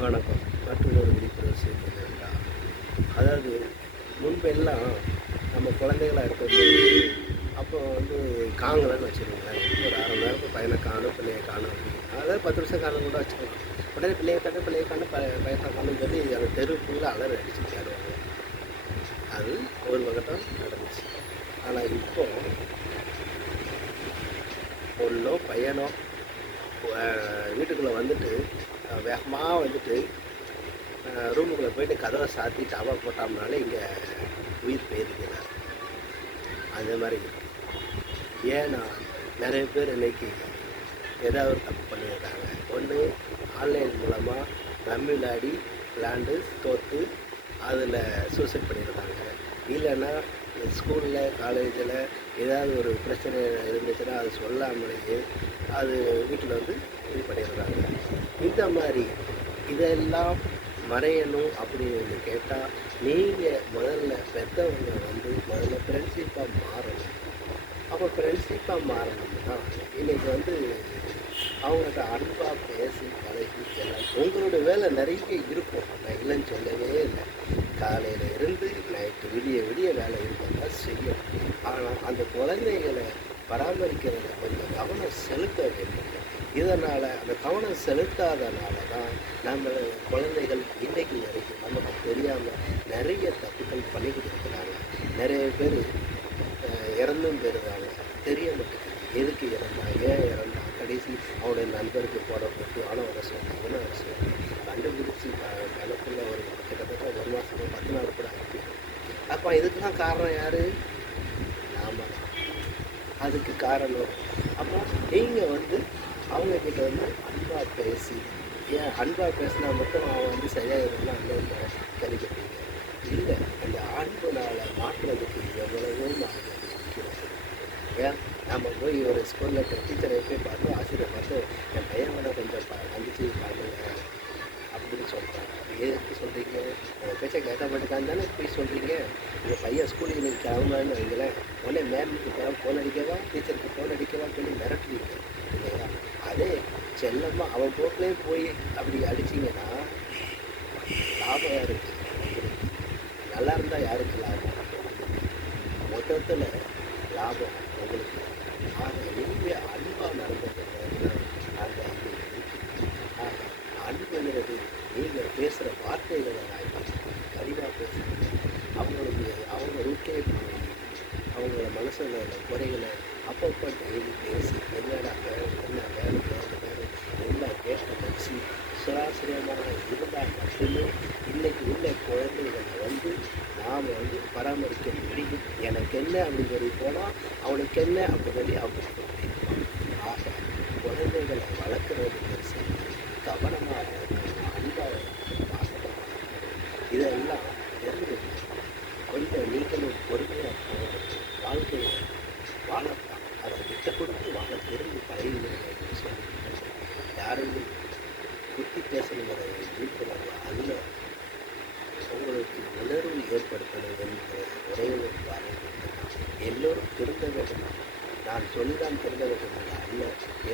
வணக்கம். மற்றொரு விழிப்புணர்வு செய்தி என்னவென்றால், அதாவது முன்பெல்லாம் நம்ம குழந்தைகளா இருக்கும்போது, அப்போ காங்கலன்னு வச்சுக்கோங்களேன். ஒரு 1/2 மணி நேரம் பையனை காணோம், பிள்ளைய காணோம் அப்படின்னு. அதாவது 10 நிமிஷம் காணோம் கூட வச்சுக்கலாம். உடனே பிள்ளைய காணோம், பையனை காணோம்னு சொல்லி அந்த தெரு ஃபுல்லா அலறி அடிச்சு தேடுவாங்க. அது ஒரு பக்கத்தான் நடந்துச்சு. ஆனால் இப்போ பொண்ணோ பையனோ வீட்டுக்குள்ளே வந்துட்டு வேகமாக ரூமுக்குள்ளே போயிட்டு கதவை சாத்தி டவா போட்டோம்னாலே இங்கே உயிர் போயிருக்கிறார். அந்த மாதிரி ஏன்னா நிறைய பேர் இன்னைக்கு ஏதாவது ஒரு தப்பு பண்ணியிருக்காங்க. ஒன்று ஆன்லைன் மூலமாக ரம்மி விளையாண்டு தோற்று அதில் சூசைட் பண்ணியிருக்காங்க. இல்லைன்னா ஸ்கூலில் காலேஜில் ஏதாவது ஒரு பிரச்சனை இருந்துச்சுன்னா அது சொல்லாமலேயே அது வீட்டில் இது பண்ணிடுறாங்க. இந்த மாதிரி இதெல்லாம் மறையணும் அப்படின்னு கேட்டால் நீங்கள் முதல்ல பெற்றவங்க முதல்ல ஃப்ரெண்ட்ஷிப்பாக மாறணும். அப்போ ஃப்ரெண்ட்ஷிப்பாக மாறணும்னா இன்றைக்கி அவங்கள்ட்ட அன்பாக பேசி பழகி எல்லாம் உங்களோட வேலை நிறைய இருக்கும். நான் இல்லைன்னு சொல்லவே இல்லை. காலையில் இருந்து நைட்டு விடிய வேலை இருக்கதான் செய்யும். ஆனால் அந்த குழந்தைகளை பராமரிக்கிறத கொஞ்சம் கவனம் செலுத்த வேண்டும். இதனால் அந்த கவனம் செலுத்தாதனால தான் நம்ம குழந்தைகள் இன்றைக்கு வரைக்கும் நமக்கு தெரியாமல் நிறைய தப்புகள் பண்ணிக்கிட்டு இருக்கிறாங்க. நிறைய பேர் இறந்தும் போயிருந்தாங்க, தெரிய மாட்டேங்குது. எதுக்கு இறந்தான், ஏன் இறந்தான், கடைசி அவனுடைய நண்பருக்கு போட போட்டு அவனை வர சொல்லி கண்டுபிடிச்சி கணக்குள்ள ஒரு கிட்டத்தட்ட 1 மாதமோ 10 நாள் கூட ஆகிட்டு. அப்போ இதுக்கெல்லாம் காரணம் யார்? நாம தான். அதுக்கு காரணம் அப்போ நீங்கள் அவங்கக்கிட்ட அன்பாக பேசி, ஏன் அன்பாக பேசினா மட்டும் அவன் சரியாக இருந்தால் அண்ணன் கணிக்கப்பீங்க. இல்லை, அந்த அன்புனால் மாற்றுறதுக்கு எவ்வளவோ மாறுகிறது. ஏன் நம்ம போய் ஒரு ஸ்கூலில் டீச்சரை போய் பார்த்து ஆசிரியரை பார்த்து என் பையனோட கொஞ்சம் கண்டிச்சு பண்ணுங்க அப்படின்னு சொல்கிறாங்க. எதுக்கு சொல்கிறீங்க? நம்ம பேச்சை கேட்க மாட்டேங்கான்னு தானே போய் சொல்கிறீங்க. உங்கள் பையன் ஸ்கூலுக்கு நீங்கள் கிளம்புனான்னு வைங்களேன், உடனே மேமுக்கு ஃபோன் அடிக்கவா, டீச்சருக்கு ஃபோன் அடிக்கவா சொல்லி மிரட்டுவீங்க இல்லையா? அதே செல்லமாக அவன் போக்கிலே போய் அப்படி அடிச்சிங்கன்னா லாபம் யாருக்கு? நல்லா இருந்தால் யாருக்கு லாபம்? மொத்தத்தில் லாபம் உங்களுக்கு. ஆக நீங்கள் அன்பாக நடந்தது அந்த இது ஆக அன்புங்கிறது நீங்கள் பேசுகிற வார்த்தைகளை கனிவாக பேசுகிறது. அவங்க ரூட்டே போய் அவங்கள மனசில் குறைகளை அப்பப்போ டெய்லி பேசி என்னடா என்ன வேலை எல்லாம் கேட்டு வச்சு சுராசிரியமாக இருந்தால் மட்டுமே இன்றைக்கி உள்ள குழந்தைகளை நாம் பராமரிக்க முடியும். எனக்கு என்ன அப்படின்னு சொல்லி போனால் அவனுக்கு என்ன அப்படி சொல்லி அவங்க ஆக குழந்தைகளை வளர்க்குறதுக்கு சரி, கவனமாக இருக்கணும், அன்பாக இருக்கணும், பாசமாக இருக்கணும். இதெல்லாம் தெரிஞ்சுக்கணும். கொஞ்சம் நீங்களும் பொறுமையாக போகணும். வாழ்க்கையை வாழத்தான் அதை விட்டு கொடுத்து வாழ தெரிஞ்சு பழகிங்கிறது சொல்லியிருக்காங்க. யாரையும் குத்தி பேசணுங்கிற விழிப்புணர்வு அல்ல, உங்களுக்கு உணர்வு ஏற்படுத்தணும் என்கிற ஒரே ஒரு காரணம். எல்லோரும் திருந்த வேண்டும், நான் சொல்லிதான் திருந்த வேண்டும் அல்ல,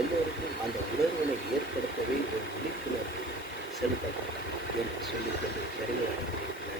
எல்லோருக்கும் அந்த உணர்வினை ஏற்படுத்தவே ஒரு விழிப்புணர்வு செலுத்தப்பட்டது என்று சொல்லிக்கொண்டு பெருமை அடைகிறேன்.